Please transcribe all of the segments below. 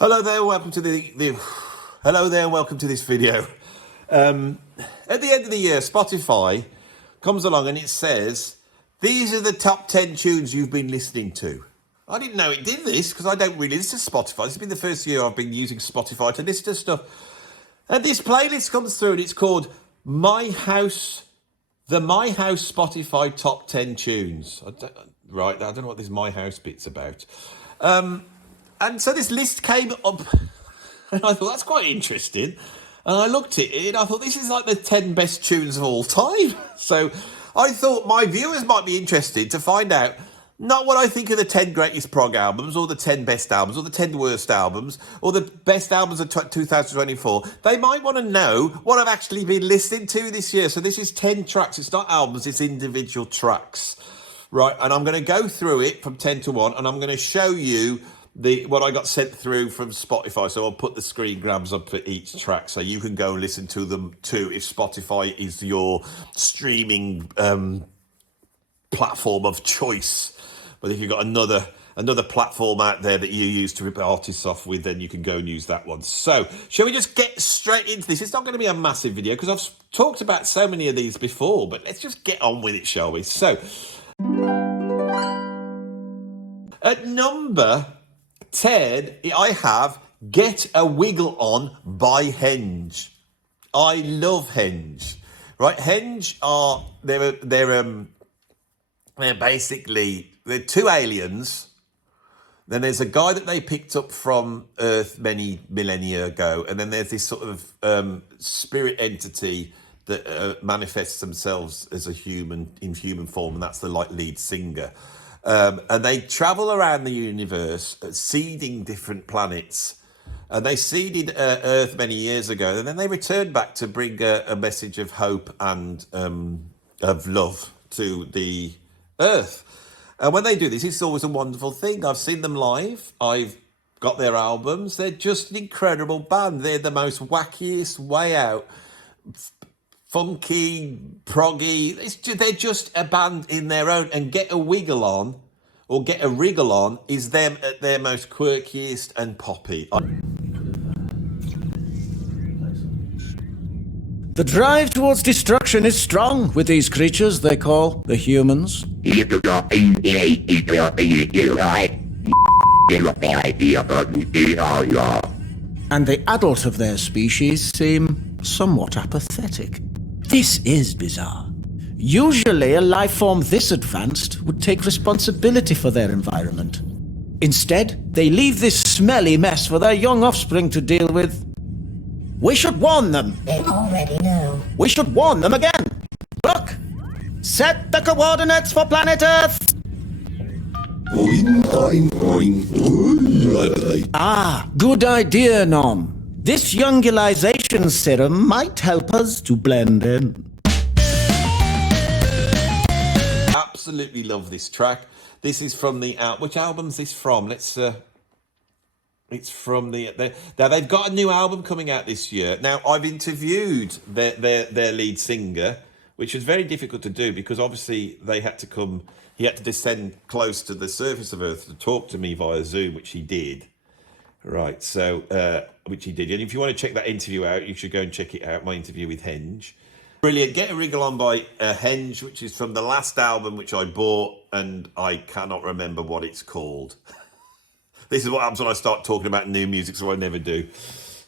Hello there, welcome to welcome to this video. At the end of the year, Spotify comes along and it says, these are the top 10 tunes you've been listening to. I didn't know it did this because I don't really listen to Spotify. This has been the first year I've been using Spotify to listen to stuff. And this playlist comes through and it's called My House Spotify Top 10 Tunes. I don't know what this My House bit's about. And so this list came up, and I thought, that's quite interesting. And I looked at it, and I thought, this is like the 10 best tunes of all time. So I thought my viewers might be interested to find out, not what I think are the 10 greatest prog albums, or the 10 best albums, or the 10 worst albums, or the best albums of 2024. They might want to know what I've actually been listening to this year. So this is 10 tracks. It's not albums, it's individual tracks. Right, and I'm going to go through it from 10 to 1, and I'm going to show you what I got sent through from Spotify. So I'll put the screen grabs up for each track so you can go listen to them too if Spotify is your streaming platform of choice. But if you've got another platform out there that you use to rip artists off with, then you can go and use that one. So shall we just get straight into this? It's not going to be a massive video because I've talked about so many of these before, but let's just get on with it, shall we? So at number 10, I have Get a Wiggle On by Henge. I love Henge. Right, Henge are they're basically two aliens. Then there's a guy that they picked up from Earth many millennia ago, and then there's this sort of spirit entity that manifests themselves as a human in human form, and that's the lead singer. And they travel around the universe, seeding different planets. And they seeded Earth many years ago, and then they returned back to bring a message of hope and of love to the Earth. And when they do this, it's always a wonderful thing. I've seen them live. I've got their albums. They're just an incredible band. They're the most wackiest, way out, funky, proggy. They're just a band in their own. And Get a Wiggle On, or Get a Wriggle On, is them at their most quirkiest and poppy. The drive towards destruction is strong with these creatures they call the humans. And the adult of their species seem somewhat apathetic. This is bizarre. Usually a life form this advanced would take responsibility for their environment. Instead, they leave this smelly mess for their young offspring to deal with. We should warn them. They already know. We should warn them again. Look! Set the coordinates for planet Earth! Ah, good idea, Nom. This youngilization serum might help us to blend in. Absolutely love this track. This is from the which album's this from? It's from now they've got a new album coming out this year. Now I've interviewed their lead singer, which was very difficult to do because obviously he had to descend close to the surface of Earth to talk to me via Zoom, which he did. Right, so which he did. And if you want to check that interview out, you should go and check it out, my interview with Henge. Brilliant. Get a Wriggle On by Henge, which is from the last album which I bought, and I cannot remember what it's called. This is what happens when I start talking about new music, so I never do.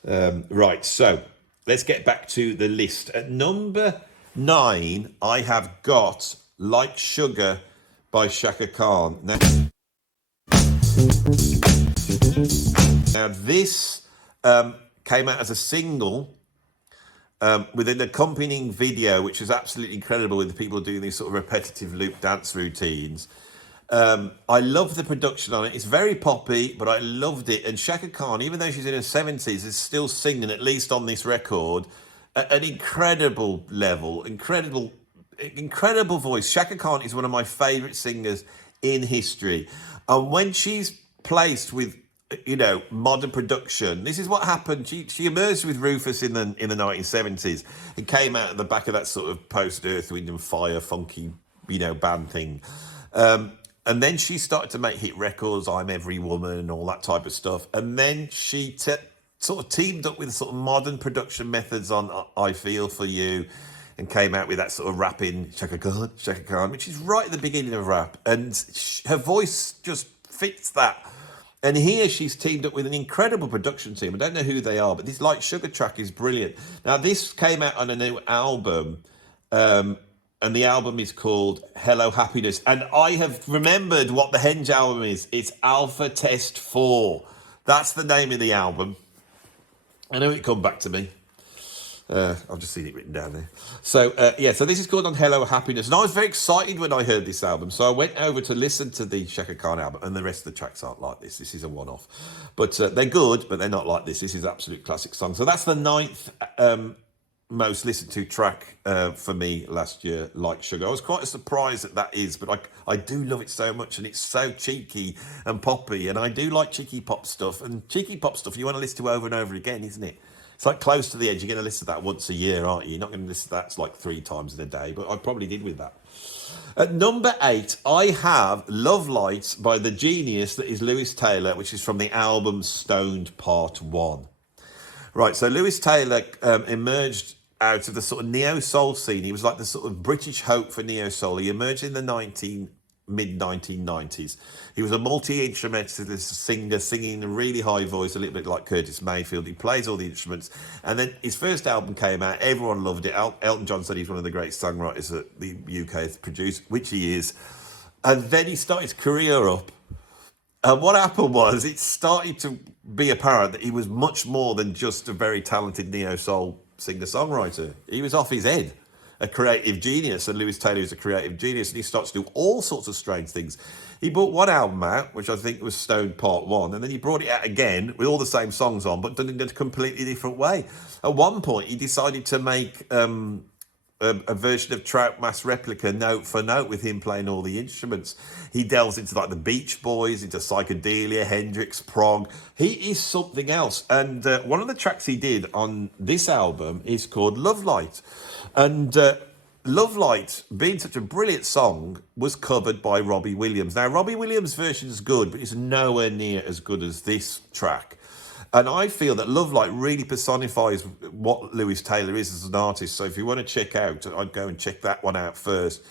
Right, so let's get back to the list. At number 9, I have got Like Sugar by Shaka Khan. Now this came out as a single with an accompanying video, which was absolutely incredible, with the people doing these sort of repetitive loop dance routines. I love the production on it. It's very poppy, but I loved it. And Shaka Khan, even though she's in her 70s, is still singing, at least on this record, at an incredible level, incredible voice. Shaka Khan is one of my favourite singers in history. And when she's placed with, modern production, this is what happened. She emerged with Rufus in the 1970s and came out at the back of that sort of post Earth, Wind and Fire funky, band thing. And then she started to make hit records, I'm Every Woman and all that type of stuff. And then she sort of teamed up with sort of modern production methods on I Feel For You, and came out with that sort of rapping Shaka Khan, which is right at the beginning of rap. And her voice just fits that. And here she's teamed up with an incredible production team. I don't know who they are, but this Light Sugar track is brilliant. Now, this came out on a new album, and the album is called Hello Happiness. And I have remembered what the Henge album is. It's Alpha Test 4. That's the name of the album. I know it come back to me. I've just seen it written down there. So, so this is called On Hello Happiness. And I was very excited when I heard this album. So I went over to listen to the Shaka Khan album, and the rest of the tracks aren't like this. This is a one-off. But they're good, but they're not like this. This is an absolute classic song. So that's the 9th most listened to track for me last year, Like Sugar. I was quite surprised that is, but I do love it so much, and it's so cheeky and poppy, and I do like cheeky pop stuff. And cheeky pop stuff you want to listen to over and over again, isn't it? It's like Close to the Edge. You're going to listen to that once a year, aren't you? You're not going to listen to that like 3 times in a day, but I probably did with that. At number 8, I have Love Lights by the genius that is Lewis Taylor, which is from the album Stoned Part 1. Right, so Lewis Taylor emerged out of the sort of neo-soul scene. He was like the sort of British hope for neo-soul. He emerged in the mid-1990s. He was a multi-instrumentalist singer, singing a really high voice, a little bit like Curtis Mayfield. He plays all the instruments. And then his first album came out. Everyone loved it. Elton John said he's one of the great songwriters that the UK has produced, which he is. And then he started his career up. And what happened was it started to be apparent that he was much more than just a very talented neo-soul singer-songwriter. He was off his head, a creative genius, and Lewis Taylor is a creative genius, and he starts to do all sorts of strange things. He brought one album out, which I think was Stoned Part 1, and then he brought it out again with all the same songs on, but done it in a completely different way. At one point, he decided to make a version of Trout Mass Replica note for note with him playing all the instruments. He delves into like the Beach Boys, into psychedelia, Hendrix, prog. He is something else. And one of the tracks he did on this album is called Love Light. And Love Light, being such a brilliant song, was covered by Robbie Williams. Now, Robbie Williams' version is good, but it's nowhere near as good as this track. And I feel that Love Light really personifies what Lewis Taylor is as an artist. So if you want to check out, I'd go and check that one out first.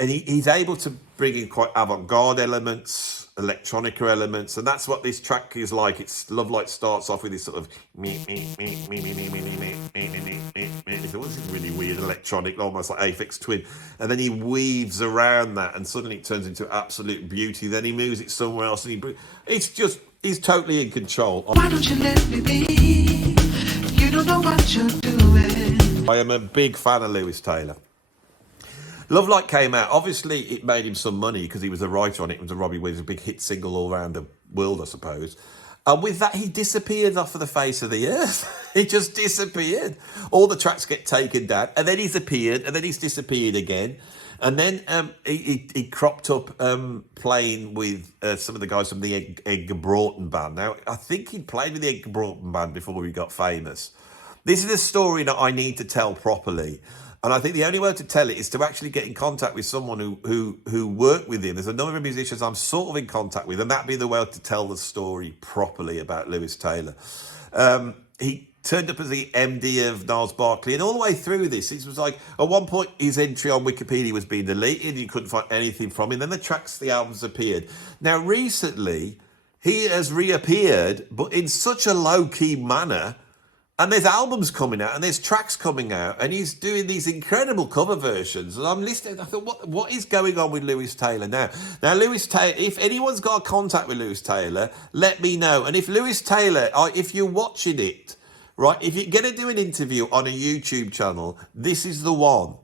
And he's able to bring in quite avant-garde elements, electronica elements, and that's what this track is like. It's Love Light starts off with this sort of it's always really weird electronic, almost like Aphex Twin, and then he weaves around that, and suddenly it turns into absolute beauty. Then he moves it somewhere else, and he's totally in control. Why don't you let me be? You don't know what you're doing. I am a big fan of Lewis Taylor. Love Light came out. Obviously, it made him some money because he was a writer on it. It was a Robbie Williams, a big hit single all around the world, I suppose. And with that, he disappeared off of the face of the earth. He just disappeared. All the tracks get taken down, and then he's appeared, and then he's disappeared again. And then he cropped up playing with some of the guys from the Edgar Broughton band. Now, I think he'd played with the Edgar Broughton band before he got famous. This is a story that I need to tell properly. And I think the only way to tell it is to actually get in contact with someone who worked with him. There's a number of musicians I'm sort of in contact with, and that'd be the way to tell the story properly about Lewis Taylor. He turned up as the MD of Gnarls Barkley, and all the way through this, it was like, at one point, his entry on Wikipedia was being deleted, you couldn't find anything from him, then the albums appeared. Now, recently, he has reappeared, but in such a low-key manner, and there's albums coming out, and there's tracks coming out, and he's doing these incredible cover versions. And I'm listening, I thought, what is going on with Lewis Taylor now? Now, Lewis Taylor, if anyone's got a contact with Lewis Taylor, let me know. And if Lewis Taylor, if you're watching it, right, if you're going to do an interview on a YouTube channel, this is the one.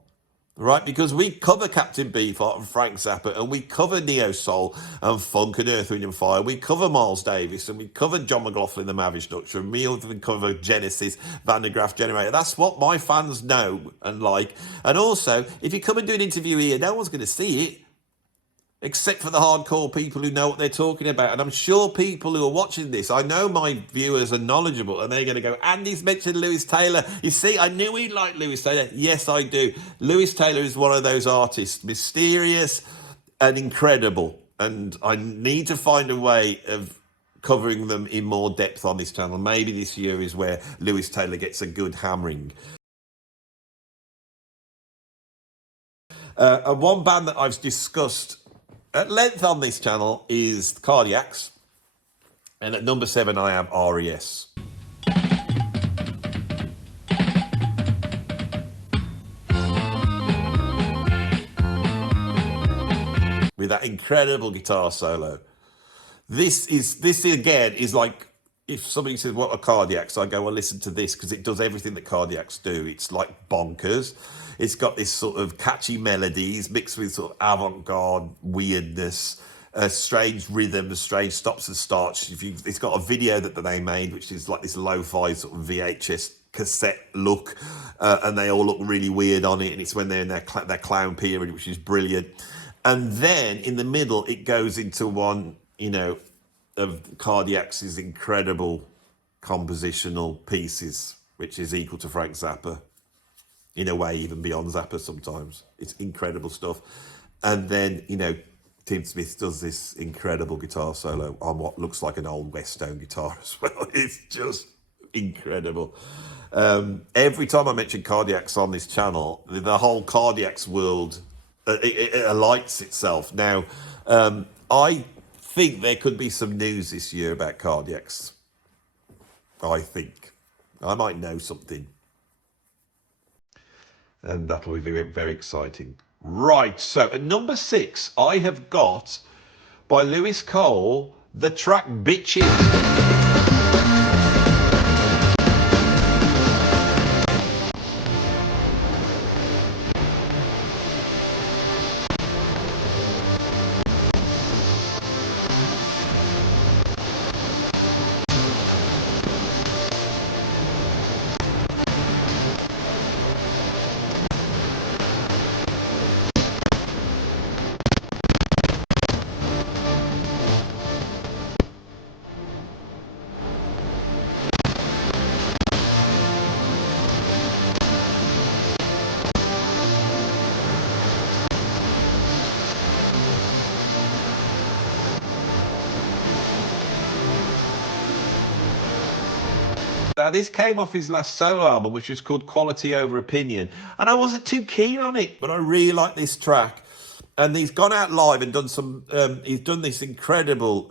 Right, because we cover Captain Beefheart and Frank Zappa, and we cover Neo Soul and Funk and Earth, Wind and Fire. We cover Miles Davis, and we cover John McLaughlin, the Mavish Doctor, and we even cover Genesis, Van de Graaff Generator. That's what my fans know and like. And also, if you come and do an interview here, no one's going to see it, except for the hardcore people who know what they're talking about. And I'm sure people who are watching this, I know my viewers are knowledgeable, and they're going to go, Andy's mentioned Lewis Taylor. You see, I knew he'd like Lewis Taylor. Yes, I do. Lewis Taylor is one of those artists, mysterious, and incredible. And I need to find a way of covering them in more depth on this channel. Maybe this year is where Lewis Taylor gets a good hammering. And one band that I've discussed at length on this channel is the Cardiacs. And at number 7, I have RES. With that incredible guitar solo. This again is like, if somebody says, what are Cardiacs? I go, well, listen to this, because it does everything that Cardiacs do. It's like bonkers. It's got this sort of catchy melodies mixed with sort of avant-garde weirdness, strange rhythms, strange stops and starts. It's got a video that they made, which is like this lo-fi sort of VHS cassette look, and they all look really weird on it, and it's when they're in their clown period, which is brilliant. And then in the middle, it goes into one, of Cardiacs' incredible compositional pieces, which is equal to Frank Zappa, in a way, even beyond Zappa sometimes. It's incredible stuff. And then, Tim Smith does this incredible guitar solo on what looks like an old Westone guitar as well. It's just incredible. Every time I mention Cardiacs on this channel, the whole Cardiacs world, it alights itself. Now, I think there could be some news this year about Cardiacs. I think. I might know something. And that'll be very, very exciting. Right, so at number 6, I have got, by Lewis Cole, the track Bitches. Now, this came off his last solo album, which was called Quality Over Opinion. And I wasn't too keen on it, but I really like this track. And he's gone out live and done some, he's done this incredible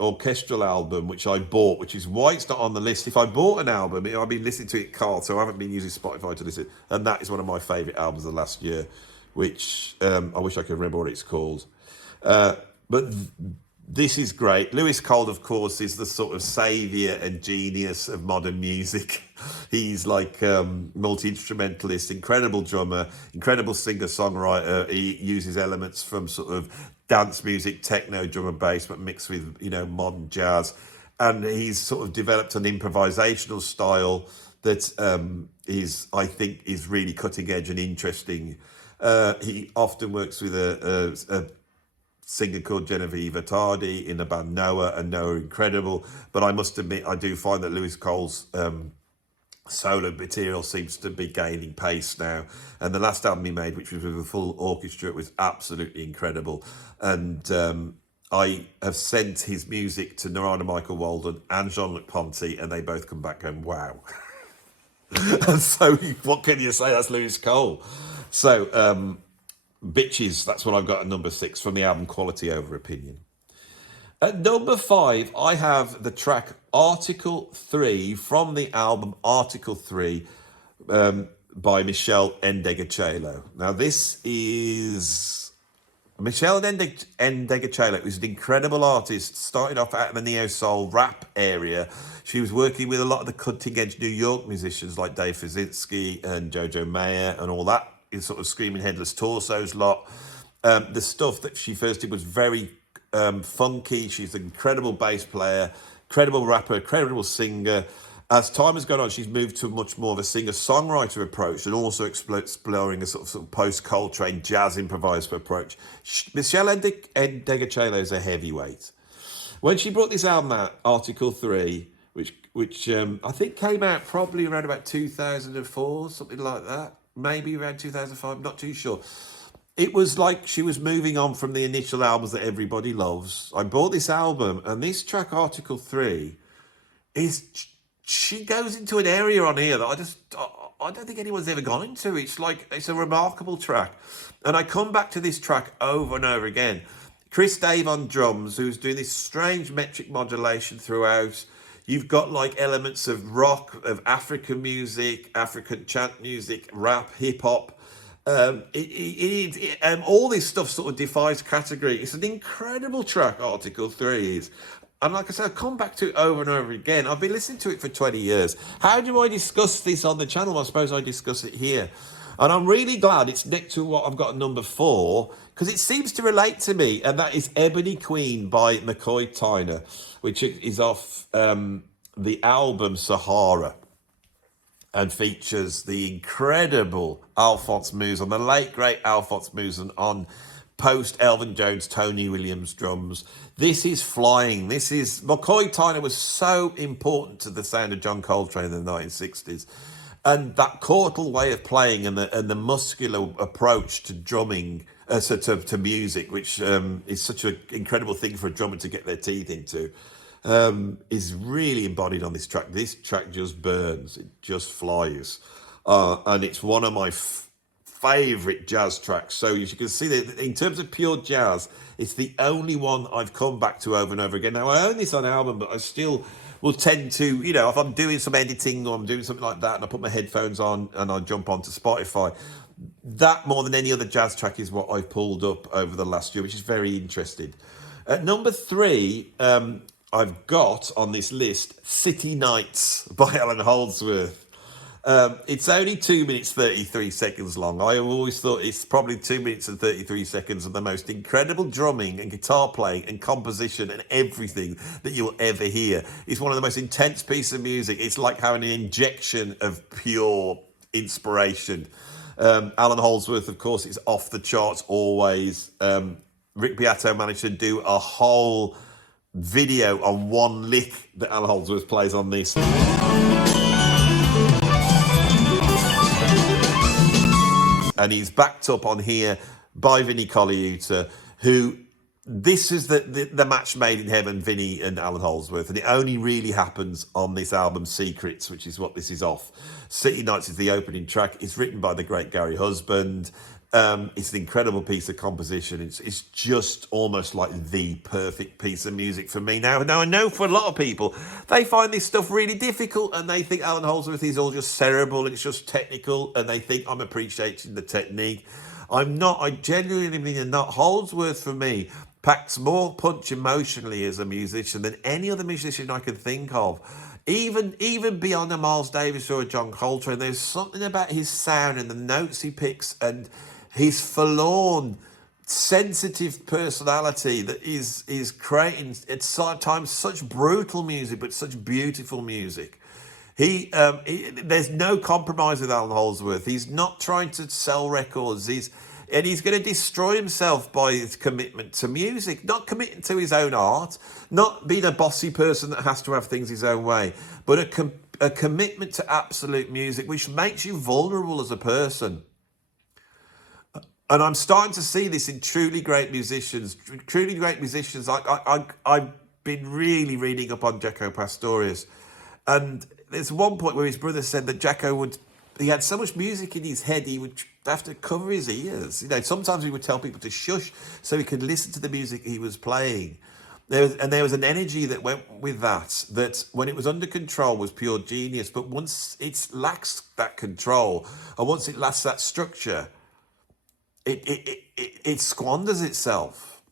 orchestral album, which I bought, which is why it's not on the list. If I bought an album, I've been listening to it, Carl, so I haven't been using Spotify to listen. And that is one of my favourite albums of last year, which I wish I could remember what it's called. But this is great. Lewis Cole, of course, is the sort of saviour and genius of modern music. He's like multi-instrumentalist, incredible drummer, incredible singer-songwriter. He uses elements from sort of dance music, techno, drum and bass, but mixed with, modern jazz. And he's sort of developed an improvisational style that I think is really cutting edge and interesting. He often works with a singer called Genevieve Tardy in the band Noah, and Noah are incredible. But I must admit, I do find that Lewis Cole's solo material seems to be gaining pace now. And the last album he made, which was with a full orchestra, was absolutely incredible. And I have sent his music to Narada Michael Walden and Jean-Luc Ponty, and they both come back going, wow. And so what can you say? That's Lewis Cole. So, Bitches, that's what I've got at number 6 from the album Quality Over Opinion. At number 5, I have the track Article 3 from the album Article 3 by Michelle Ndegeocello. Now, this is Michelle Ndegeocello, who's an incredible artist, started off out in the neo-soul rap area. She was working with a lot of the cutting-edge New York musicians like Dave Fazinski and Jojo Mayer and all that. In sort of Screaming Headless Torsos lot. The stuff that she first did was very funky. She's an incredible bass player, incredible rapper, incredible singer. As time has gone on, she's moved to much more of a singer-songwriter approach and also exploring a sort of post-Coltrane jazz improviser approach. Michelle Ndegeocello is a heavyweight. When she brought this album out, Article 3, which I think came out probably around about 2004, something like that. Maybe around 2005, not too sure. it was like she was moving on from the initial albums that everybody loves. I bought this album, and this track, Article 3, is, she goes into an area on here that I don't think anyone's ever gone into. It's a remarkable track. And I come back to this track over and over again. Chris Dave on drums, who's doing this strange metric modulation throughout. You've got like elements of rock, of African music, African chant music, rap, hip hop. All this stuff sort of defies category. It's an incredible track, Article 3 is. And like I said, I come back to it over and over again. I've been listening to it for 20 years. How do I discuss this on the channel? I suppose I discuss it here. And I'm really glad it's next to what I've got at number 4, because it seems to relate to me, and that is Ebony Queen by McCoy Tyner, which is off the album Sahara, and features the incredible Alphonse Mouzon, the late great Alphonse Mouzon, on post Elvin Jones, Tony Williams drums. This is flying. McCoy Tyner was so important to the sound of John Coltrane in the 1960s. And that chordal way of playing and the muscular approach to drumming, to music, which is such an incredible thing for a drummer to get their teeth into, is really embodied on this track. This track just burns. It just flies. And it's one of my favourite jazz tracks. So as you can see, that in terms of pure jazz, it's the only one I've come back to over and over again. Now, I own this on album, but I still will tend to, if I'm doing some editing or I'm doing something like that and I put my headphones on and I jump onto Spotify, that more than any other jazz track is what I've pulled up over the last year, which is very interesting. At number 3, I've got on this list City Nights by Alan Holdsworth. It's only 2 minutes 33 seconds long. I have always thought it's probably 2 minutes and 33 seconds of the most incredible drumming and guitar playing and composition and everything that you'll ever hear. It's one of the most intense pieces of music. It's like having an injection of pure inspiration. Alan Holdsworth, of course, is off the charts always. Rick Beato managed to do a whole video on one lick that Alan Holdsworth plays on this. And he's backed up on here by Vinnie Colaiuta, who, this is the match made in heaven, Vinnie and Alan Holdsworth. And it only really happens on this album, Secrets, which is what this is off. City Nights is the opening track. It's written by the great Gary Husband. It's an incredible piece of composition. It's just almost like the perfect piece of music for me. Now I know for a lot of people, they find this stuff really difficult and they think Alan Holdsworth is all just cerebral and it's just technical and they think I'm appreciating the technique. I'm not. I genuinely am not. Holdsworth, for me, packs more punch emotionally as a musician than any other musician I can think of. Even beyond a Miles Davis or a John Coltrane, there's something about his sound and the notes he picks and his forlorn, sensitive personality that is creating at times such brutal music, but such beautiful music. There's no compromise with Alan Holdsworth. He's not trying to sell records. He's going to destroy himself by his commitment to music, not committing to his own art, not being a bossy person that has to have things his own way, but a commitment to absolute music, which makes you vulnerable as a person. And I'm starting to see this in truly great musicians. I've been really reading up on Jaco Pastorius. And there's one point where his brother said that Jaco he had so much music in his head, he would have to cover his ears. Sometimes he would tell people to shush so he could listen to the music he was playing. There was an energy that went with that when it was under control was pure genius. But once it lacks that control, and once it lacks that structure, it squanders itself.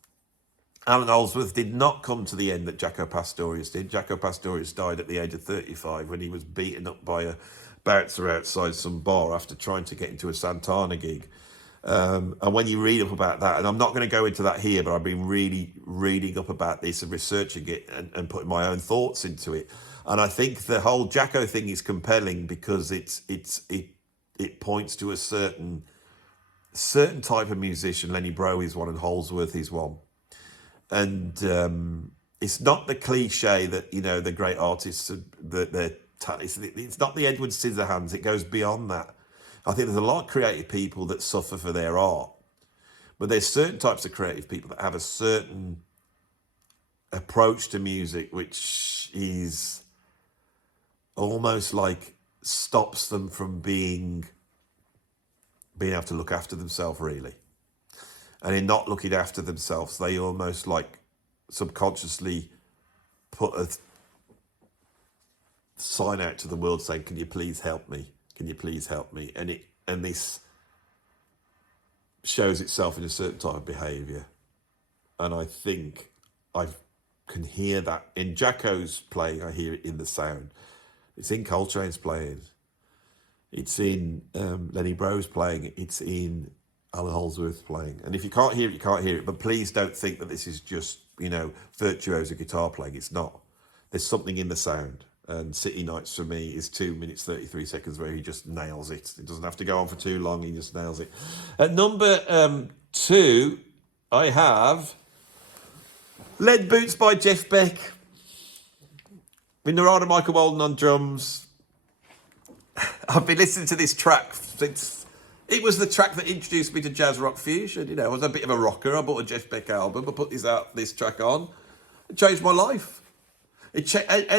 Alan Holdsworth did not come to the end that Jaco Pastorius did. Jaco Pastorius died at the age of 35 when he was beaten up by a bouncer outside some bar after trying to get into a Santana gig. And when you read up about that, and I'm not going to go into that here, but I've been really reading up about this and researching it and putting my own thoughts into it. And I think the whole Jaco thing is compelling because it points to a certain type of musician. Lenny Breau is one and Holdsworth is one. And it's not the cliche that, the great artists, it's not the Edward Scissorhands. It goes beyond that. I think there's a lot of creative people that suffer for their art. But there's certain types of creative people that have a certain approach to music which is almost like stops them from being able to look after themselves, really. And in not looking after themselves, they almost like subconsciously put a sign out to the world saying, can you please help me? Can you please help me? And this shows itself in a certain type of behaviour. And I think I can hear that in Jacko's playing. I hear it in the sound. It's in Coltrane's playing. It's in Lenny Bro's playing. It's in Alan Hollingsworth playing. And if you can't hear it, you can't hear it. But please don't think that this is just, virtuoso guitar playing. It's not. There's something in the sound. And City Nights for me is 2 minutes 33 seconds where he just nails it. It doesn't have to go on for too long. He just nails it. At number 2, I have Lead Boots by Jeff Beck. With Narada Michael Walden on drums. I've been listening to this track since... It was the track that introduced me to jazz rock fusion. I was a bit of a rocker. I bought a Jeff Beck album. I put this track on. It changed my life. And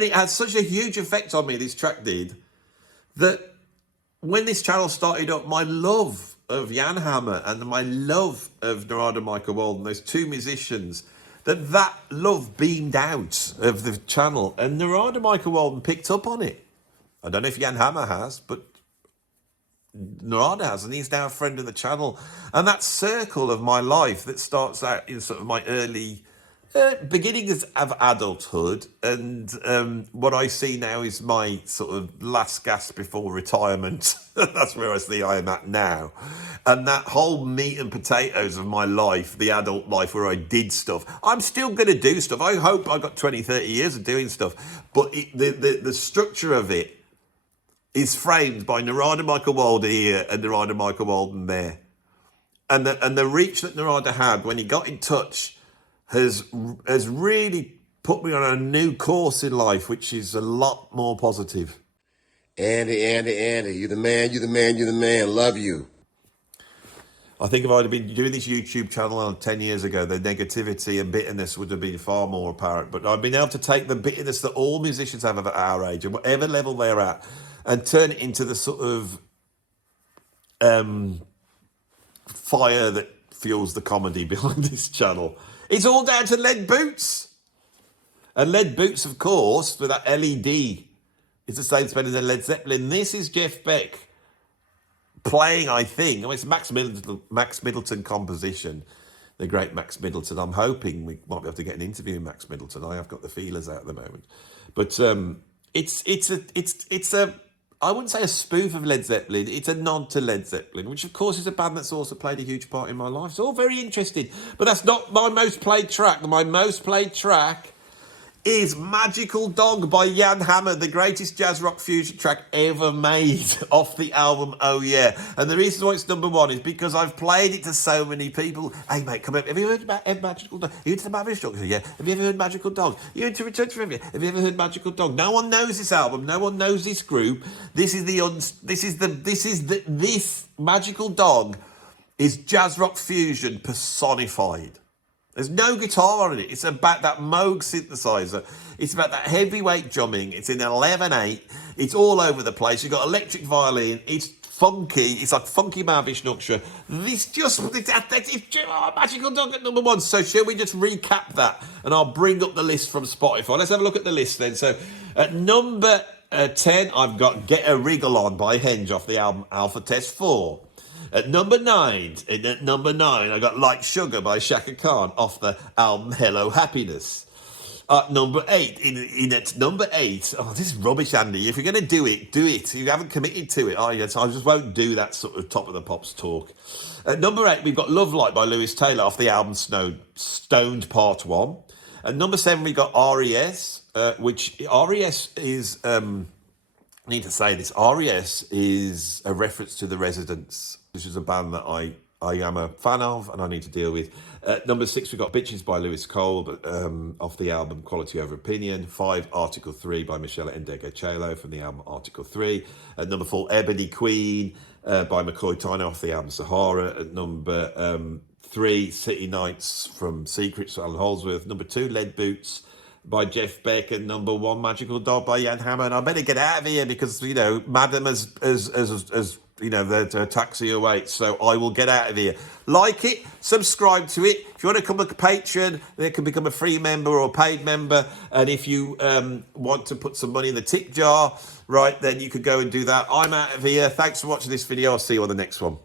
it had such a huge effect on me, this track did, that when this channel started up, my love of Jan Hammer and my love of Narada Michael Walden, those two musicians, that love beamed out of the channel. And Narada Michael Walden picked up on it. I don't know if Jan Hammer has, but Narada has, and he's now a friend of the channel. And that circle of my life that starts out in sort of my early... beginnings of adulthood, and what I see now is my sort of last gasp before retirement. That's where I see I am at now. And that whole meat and potatoes of my life, the adult life where I did stuff, I'm still going to do stuff. I hope I got 20, 30 years of doing stuff. But the structure of it is framed by Narada Michael Walden here and Narada Michael Walden there. And the reach that Narada had when he got in touch has really put me on a new course in life, which is a lot more positive. Andy, you the man, love you. I think if I'd have been doing this YouTube channel 10 years ago, the negativity and bitterness would have been far more apparent. But I've been able to take the bitterness that all musicians have at our age, and whatever level they're at, and turn it into the sort of fire that fuels the comedy behind this channel. It's all down to Lead Boots. And Lead Boots, of course, with that LED, is the same spelling as Led Zeppelin. This is Jeff Beck playing, I think. It's Max Middleton composition, the great Max Middleton. I'm hoping we might be able to get an interview with Max Middleton. I have got the feelers out at the moment. But it's a I wouldn't say a spoof of Led Zeppelin. It's a nod to Led Zeppelin, which of course is a band that's also played a huge part in my life. It's all very interesting. But that's not my most played track. My most played track is Magical Dog by Jan Hammer, the greatest jazz rock fusion track ever made off the album Oh Yeah. And the reason why it's number one is because I've played it to so many people. Hey mate, come on, have you heard about Magical Dog? You into the Mavericks Dog? Yeah. Have you ever heard Magical Dog? You into Return to Rivia? Have you ever heard Magical Dog? No one knows this album. No one knows this group. This Magical Dog is jazz rock fusion personified. There's no guitar on it. It's about that Moog synthesizer. It's about that heavyweight drumming. It's in 11/8. It's all over the place. You've got electric violin. It's funky. It's like funky Marvish Nuksha. Magical Dog at number one. So shall we just recap that? And I'll bring up the list from Spotify. Let's have a look at the list then. So at number 10, I've got Get a Wriggle On by Henge off the album Alpha Test 4. At number 9, I got Like Sugar by Shaka Khan off the album Hello Happiness. At number 8, at number 8, oh, this is rubbish, Andy. If you're going to do it, do it. You haven't committed to it, are you? So I just won't do that sort of top of the pops talk. At number 8, we've got Love Light by Lewis Taylor off the album Stoned Part 1. At number 7, we got RES, which RES is... I need to say this. RES is a reference to The Residents, which is a band that I am a fan of and I need to deal with. Number 6, we got Bitches by Lewis Cole, but, off the album Quality Over Opinion. 5, Article 3 by Michelle Ndegachelo from the album Article 3. At number 4, Ebony Queen by McCoy Tyner off the album Sahara. At number 3, City Nights from Secrets on Hollingsworth. Number 2, Lead Boots by Jeff Beck, and number 1, Magical Dog by Jan Hammer. And I better get out of here because, you know, Madam has you know, the taxi awaits. So I will get out of here. Like it, subscribe to it. If you want to become a patron, they can become a free member or a paid member. And if you want to put some money in the tip jar, right, then you could go and do that. I'm out of here. Thanks for watching this video. I'll see you on the next one.